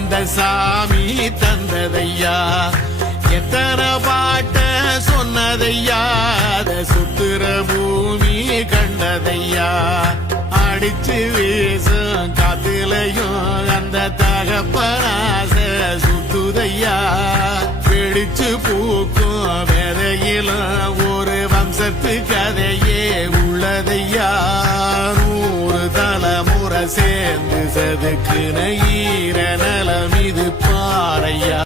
அந்த சாமி தந்ததையா எத்தனை பாட்ட சொன்னதையா அத சுத்துற பூமி கண்டதையா அடிச்சு வீசும் காத்திலையும் அந்த தகப்பனாச சுத்துதையா பிடிச்சு பூக்கும் விதையிலும் ஒரு வம்சத்து கதையே உள்ளதையா 100 தலைமுறை சேர்ந்து சதுக்குன ஈரன